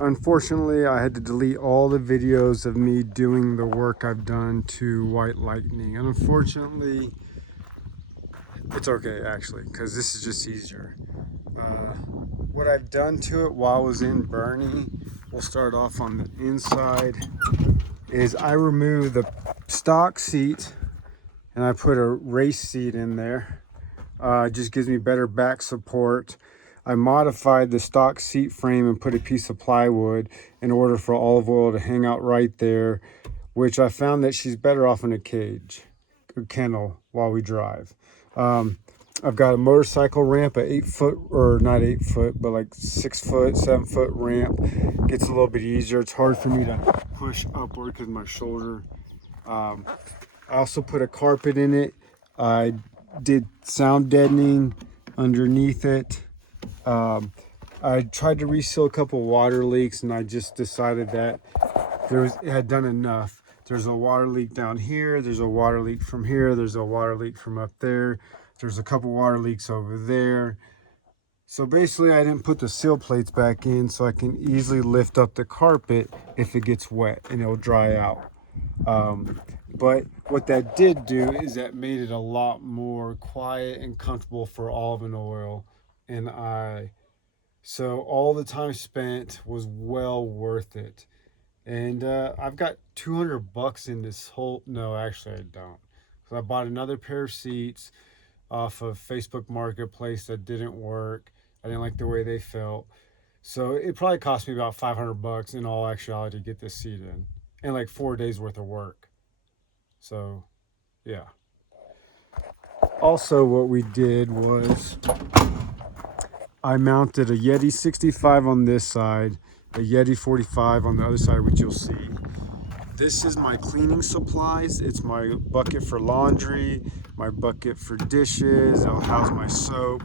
Unfortunately, I had to delete all the videos of me doing the work I've done to White Lightning. And unfortunately, it's okay actually, because this is just easier. What I've done to it while I was in Bernie, we'll start off on the inside, is I removed the stock seat and I put a race seat in there. It just gives me better back support. I modified the stock seat frame and put a piece of plywood in order for Olive Oil to hang out right there, which I found that she's better off in a cage, a kennel, while we drive. I've got a motorcycle ramp, a 8 foot, or not 8 foot, but like 6 foot, 7 foot ramp. Gets a little bit easier. It's hard for me to push upward because of my shoulder. I also put a carpet in it. I did sound deadening underneath it. I tried to reseal a couple water leaks, and I just decided that it had done enough. There's a water leak down here, there's a water leak from here, there's a water leak from up there, there's a couple water leaks over there. So basically I didn't put the seal plates back in so I can easily lift up the carpet if it gets wet and it'll dry out. But what that did do is that made it a lot more quiet and comfortable for Olive Oil. So all the time spent was well worth it. And I've got 200 bucks in this whole, no, actually I don't. Because I bought another pair of seats off of Facebook Marketplace that didn't work. I didn't like the way they felt. So it probably cost me about 500 bucks in all actuality to get this seat in. And like 4 days worth of work. So, yeah. Also what we did was I mounted a Yeti 65 on this side, a Yeti 45 on the other side, which you'll see. This is my cleaning supplies. It's my bucket for laundry, my bucket for dishes. It'll house my soap.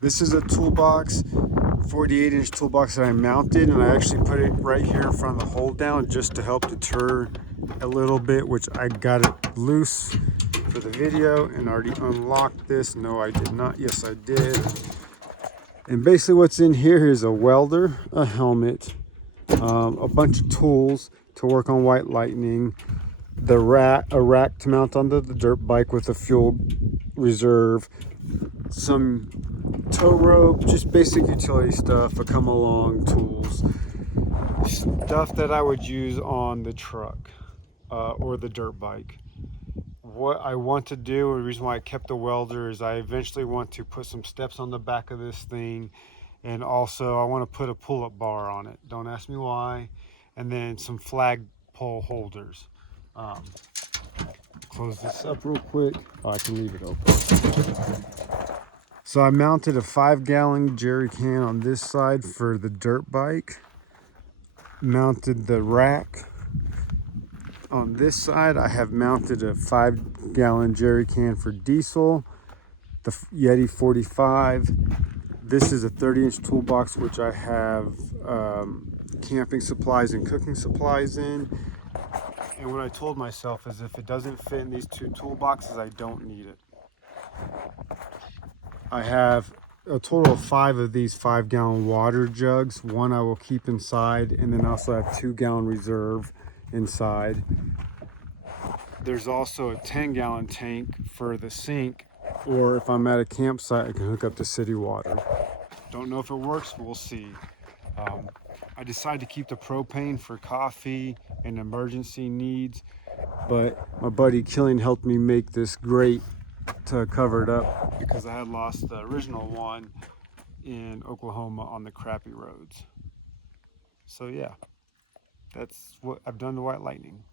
This is a toolbox, 48-inch toolbox that I mounted, and I actually put it right here in front of the hold down just to help deter a little bit, which I got it loose for the video and already unlocked this. No, I did not. Yes, I did. And basically what's in here is a welder, a helmet, a bunch of tools to work on White Lightning, a rack to mount onto the dirt bike with a fuel reserve, some tow rope, just basic utility stuff, a come along tools, stuff that I would use on the truck or the dirt bike. What I want to do, or the reason why I kept the welder, is I eventually want to put some steps on the back of this thing, and also I want to put a pull-up bar on it. Don't ask me why. And then some flagpole holders. Close this up real quick. Oh, I can leave it open. So I mounted a 5-gallon jerry can on this side for the dirt bike. Mounted the rack. On this side, I have mounted a 5-gallon jerry can for diesel, the Yeti 45. This is a 30-inch toolbox, which I have camping supplies and cooking supplies in. And what I told myself is if it doesn't fit in these two toolboxes, I don't need it. I have a total of 5 of these 5-gallon water jugs. One I will keep inside, and then I also have 2-gallon reserve inside. There's also a 10-gallon tank for the sink, or if I'm at a campsite, I can hook up to city water. Don't know if it works, but we'll see. I decided to keep the propane for coffee and emergency needs, but my buddy Killian helped me make this grate to cover it up because I had lost the original one in Oklahoma on the crappy roads. So yeah, that's what I've done to White Lightning.